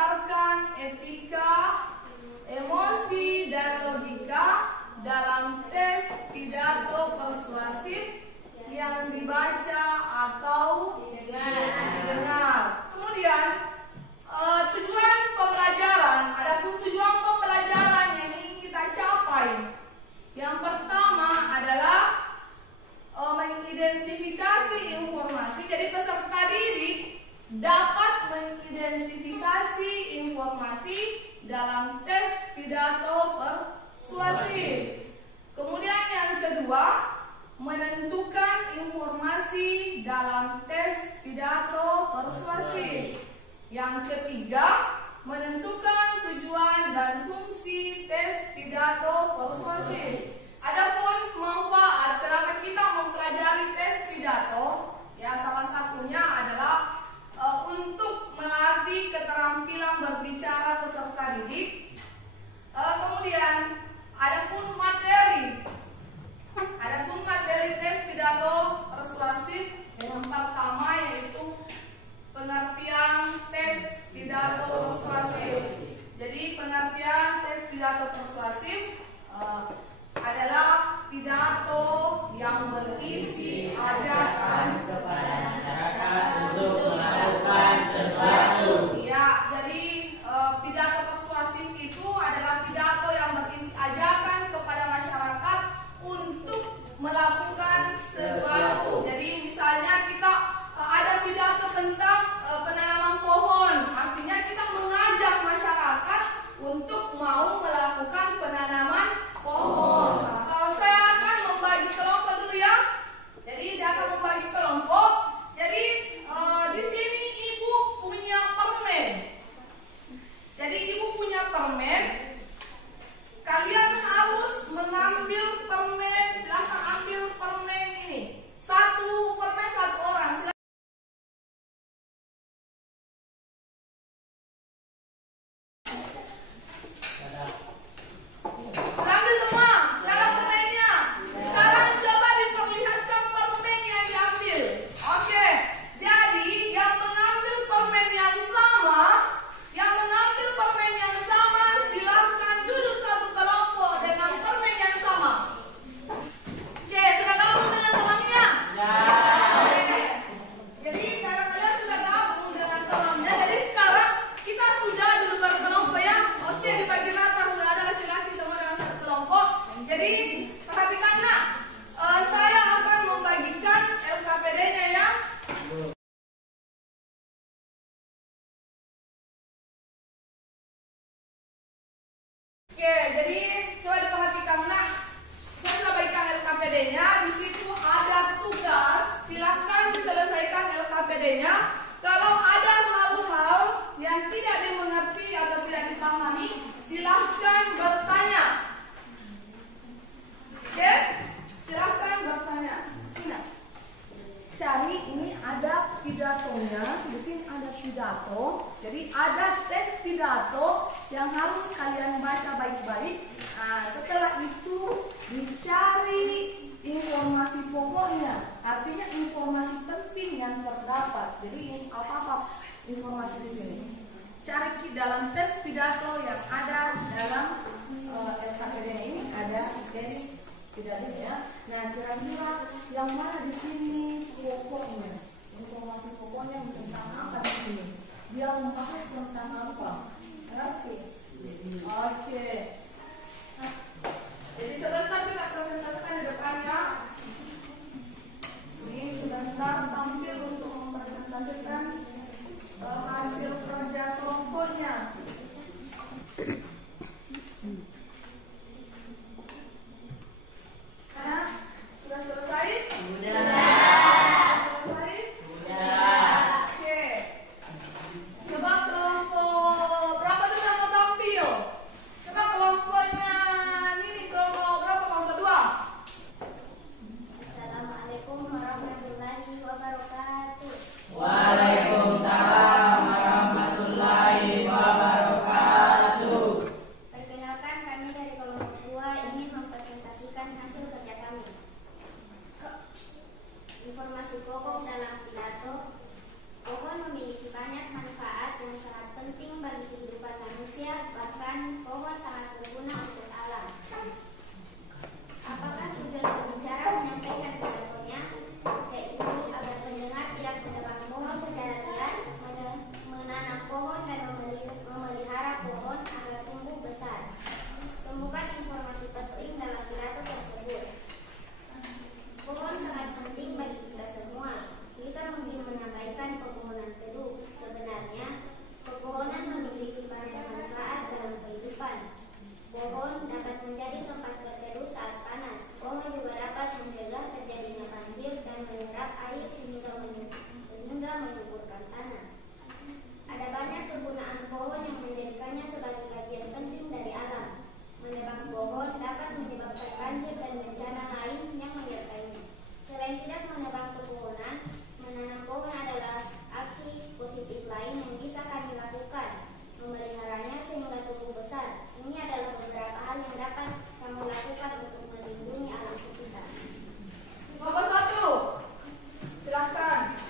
berdasarkan etika, emosi, dan logika dalam tes pidato persuasif yang dibaca atau didengar. Kemudian tujuan pembelajaran, adapun tujuan pembelajaran yang ingin kita capai. Yang pertama adalah mengidentifikasi informasi. Jadi peserta didik dapat mengidentifikasi informasi dalam tes pidato persuasif. Kemudian yang kedua, menentukan informasi dalam tes pidato persuasif. Yang ketiga, menentukan tujuan dan fungsi tes pidato persuasif. Adapun manfaat kenapa kita mempelajari tes pidato, ya salah satunya adalah untuk melatih keterampilan berbicara peserta didik. Kemudian adapun materi tes pidato persuasif yang pertama yaitu pengertian tes pidato persuasif. Jadi pengertian tes pidato persuasif adalah pidato yang berisi ajakan kepada masyarakat untuk melakukan sesuatu. Ya, jadi pidato persuasif itu adalah pidato yang berisi ajakan kepada masyarakat untuk melakukan sesuatu. Jadi misalnya kita ada pidato tentang penanaman pohon, artinya kita mengajak masyarakat untuk mau melakukan penanaman pohon. Saya akan membagi kelompok dulu ya. Jadi saya akan membagi kelompok. Jadi di sini ibu punya permen. Jadi ibu punya permen. Kalian harus mengambil permen. Silahkan ambil permen ini. Satu permen satu orang. Silahkan. Ambil semua. Silahkan permennya. Sekarang coba diperlihatkan permen yang diambil. Oke. Jadi yang mengambil permen yang sama, silahkan duduk satu kelompok dengan permen yang sama. Oke, sudah gabung dengan temannya? Ya. Oke. Jadi karena kalian sudah gabung dengan temannya, jadi sekarang kita sudah duduk berkelompok ya. Oke, di bagian atas sudah ada laki-laki semua dalam satu kelompok. Jadi perhatikan nak, saya akan membagikan LKPD-nya ya. Oke, jadi coba diperhatikan nak. Saya sudah bagikan LKPD-nya. Di situ ada tugas. Silakan diselesaikan LKPD-nya. Kalau ada hal-hal yang tidak dimengerti atau tidak dipahami, silahkan bertanya. Oke, silahkan bertanya. Nah, cari ini ada pidatonya. Di sini ada pidato. Jadi ada tes pidato yang harus kalian baca baik-baik. Nah, setelah itu dicari informasi pokoknya, artinya informasi penting yang terdapat. Jadi apa-apa informasi di sini. Cari dalam tes pidato yang ada dalam LKPD ini ada tes pidato ya. Nah, kira-kira yang mana di sini pokoknya, informasi pokoknya tentang apa di sini? Dia membahas tentang apa? Oke. Jadi sebentar kita presentasikan di depannya. Ini sebentar tampil untuk mempresentasikan hasil kerja kelompoknya. Sudah selesai? Sudah. Selesai? Sudah. Oke. Coba kelompok manusia, bahkan pohon sangat berguna untuk alam. Apakah tujuan pembicara menyampaikan pidatonya? Yaitu agar pendengar tidak menebang pohon secara liar, menanam pohon dan memelihara pohon agar tumbuh besar. Temukan informasi penting dalam pidato tersebut. Pohon sangat penting bagi kita semua. Kita mungkin menambahkan pepohonan teduh. Sebenarnya, pepohonan memiliki banyak manfaat dalam kehidupan. Pohon dapat menjadi tempat berteduh saat panas. Pohon juga dapat mencegah terjadinya banjir dan menyerap air sehingga menyuburkan tanah. Ada banyak kegunaan pohon yang menjadikannya sebagai bagian penting dari alam. Menebang pohon dapat menyebabkan banjir dan bencana lain yang menyertainya. Selain tidak menebang pepohonan, menanam pohon adalah aksi positif lain yang bisa kami lakukan. Memeliharanya sehingga tumbuh besar. Ini adalah beberapa hal yang dapat kamu lakukan untuk melindungi alam sekitar. Nomor 1, silahkan.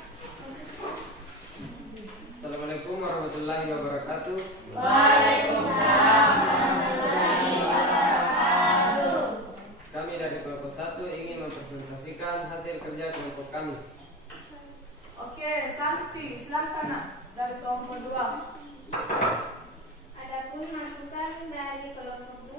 Assalamualaikum warahmatullahi wabarakatuh. Waalaikumsalam warahmatullahi wabarakatuh. Kami dari kelompok 1 ingin mempresentasikan hasil kerja kelompok kami. Oke, Santi, silahkan nak dari kelompok 2. Adapun masukan dari kelompok 2,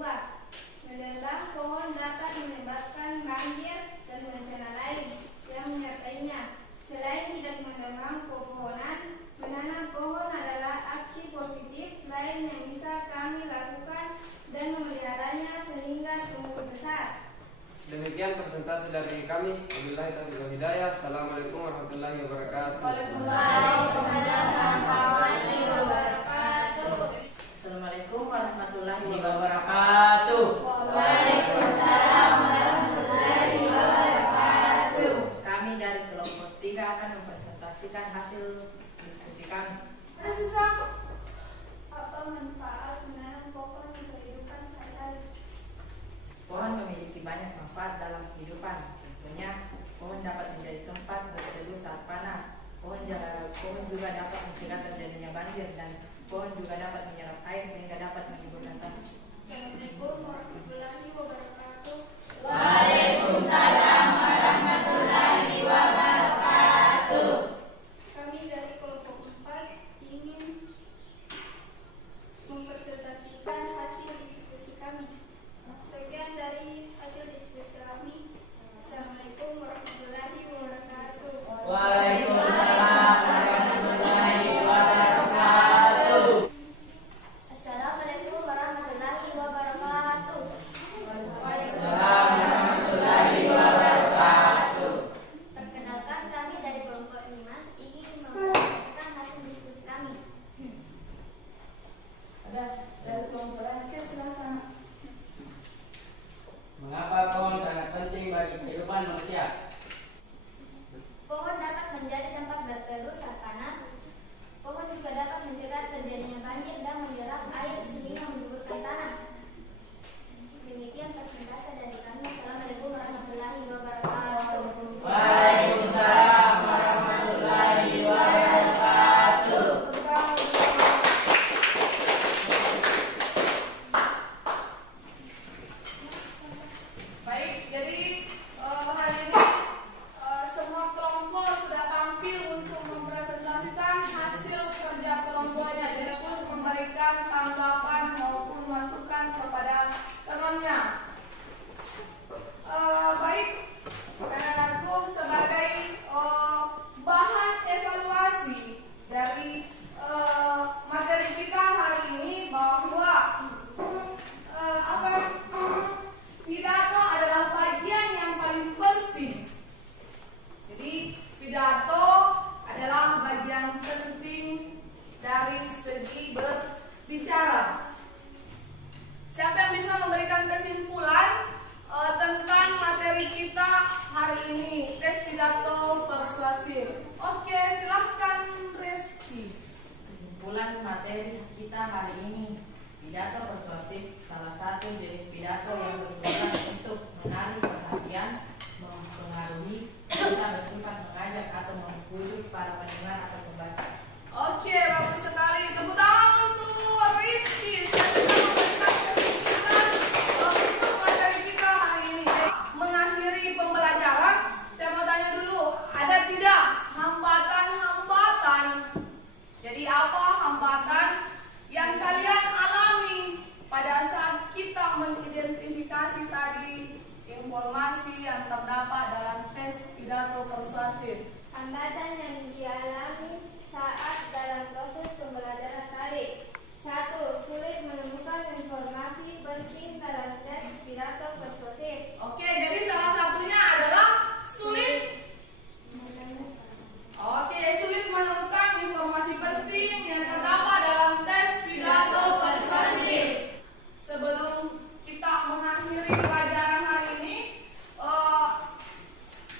menebang pohon dapat menyebabkan banjir dan bencana lain yang menyertainya. Selain tidak menebang pepohonan, menanam pohon adalah aksi positif lain yang bisa kami lakukan dan memeliharanya sehingga tumbuh besar. Demikian presentasi dari kami. Wabillahi taufiq wal hidayah. Assalamualaikum warahmatullahi wabarakatuh. Waalaikumsalam warahmatullahi wabarakatuh. Assalamualaikum warahmatullahi wabarakatuh. Waalaikumsalam warahmatullahi wabarakatuh. Kami dari kelompok 3 akan mempresentasikan hasil diskusi kami. Apa manfaat menanam pohon di kehidupan sehari-hari? Pohon memiliki banyak manfaat dalam kehidupan. Contohnya, pohon dapat menjadi tempat berteduh saat panas. Pohon juga dapat mencegah terjadinya banjir dan pohon juga dapat menyerap air sehingga dapat menyuburkan tanah. Assalamualaikum warahmatullahi wabarakatuh. Waalaikumsalam warahmatullahi wabarakatuh. Kami dari kelompok 4 ingin mempresentasikan hasil diskusi kami. Sekian dari hasil diskusi kami. Assalamualaikum warahmatullahi wabarakatuh. Waalaikumsalam warahmatullahi wabarakatuh. Assalamualaikum warahmatullahi wabarakatuh. Waalaikumsalam warahmatullahi wabarakatuh. Perkenalkan, kami dari kelompok 5 ingin mempresentasikan hasil diskusi kami. Ada dari kelompok terakhir, silahkan. Mengapa pohon sangat penting bagi kehidupan manusia? Pohon dapat menjadi tempat berteduh saat panas. Pohon juga dapat mencegah terjadinya banjir dan menyerap air sehingga menyuburkan tanah. Demikian presentasi dari kami. Assalamualaikum warahmatullahi wabarakatuh. Waalaikumsalam warahmatullahi wabarakatuh. Baik, jadi hari ini semua kelompok sudah tampil untuk mempresentasikan hasil kerja kelompoknya. Jadi terus memberikan tanggapan maupun masukan kepada temannya. Baik, anak-anakku, sebagai bahan evaluasi dari materi kita hari ini bahwa pidato adalah bagian yang paling penting. Jadi pidato adalah bagian penting dari segi berbicara. Siapa yang bisa memberikan kesimpulan tentang materi kita hari ini, tes pidato persuasif? Oke, silahkan Reski. Kesimpulan materi kita hari ini, pidato persuasif salah satu jenis pidato yang bertujuan untuk menarik perhatian, mempengaruhi, serta bersifat mengajak atau membujuk para pendengar atau pembaca. Oke, bagus sekali. Tepuk tangan untuk Rizky. hambatan yang dialami saat dalam proses pembelajaran tadi. 1. Sulit menemukan informasi penting dalam teks pidato persuasif. Oke, jadi salah satunya adalah sulit. Oke, sulit menemukan informasi penting yang terdapat dalam teks pidato persuasif. Sebelum kita mengakhiri pelajaran hari ini,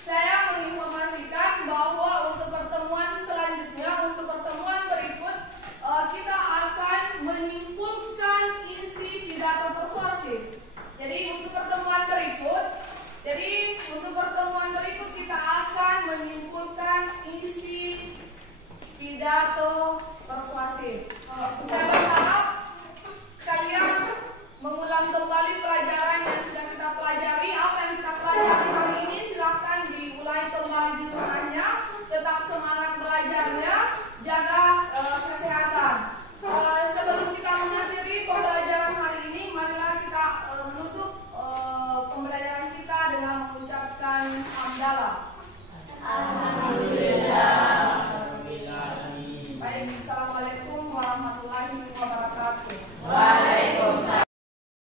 saya menginformasikan bahwa untuk pertemuan selanjutnya, untuk pertemuan berikut, kita akan menyimpulkan isi pidato persuasif. Jadi untuk pertemuan berikut kita akan menyimpulkan isi pidato persuasif. Saya berharap kalian mengulang kembali pelajaran yang sudah kita pelajari. Apa yang kita pelajari hari ini silahkan diulangi kembali di rumahnya. Tetap semangat belajarnya, jaga kesehatan. Sebelum kita mengakhiri pembelajaran hari ini, marilah kita menutup pembelajaran kita dengan mengucapkan hamdalah. Alhamdulillah. Baik, assalamualaikum warahmatullahi wabarakatuh.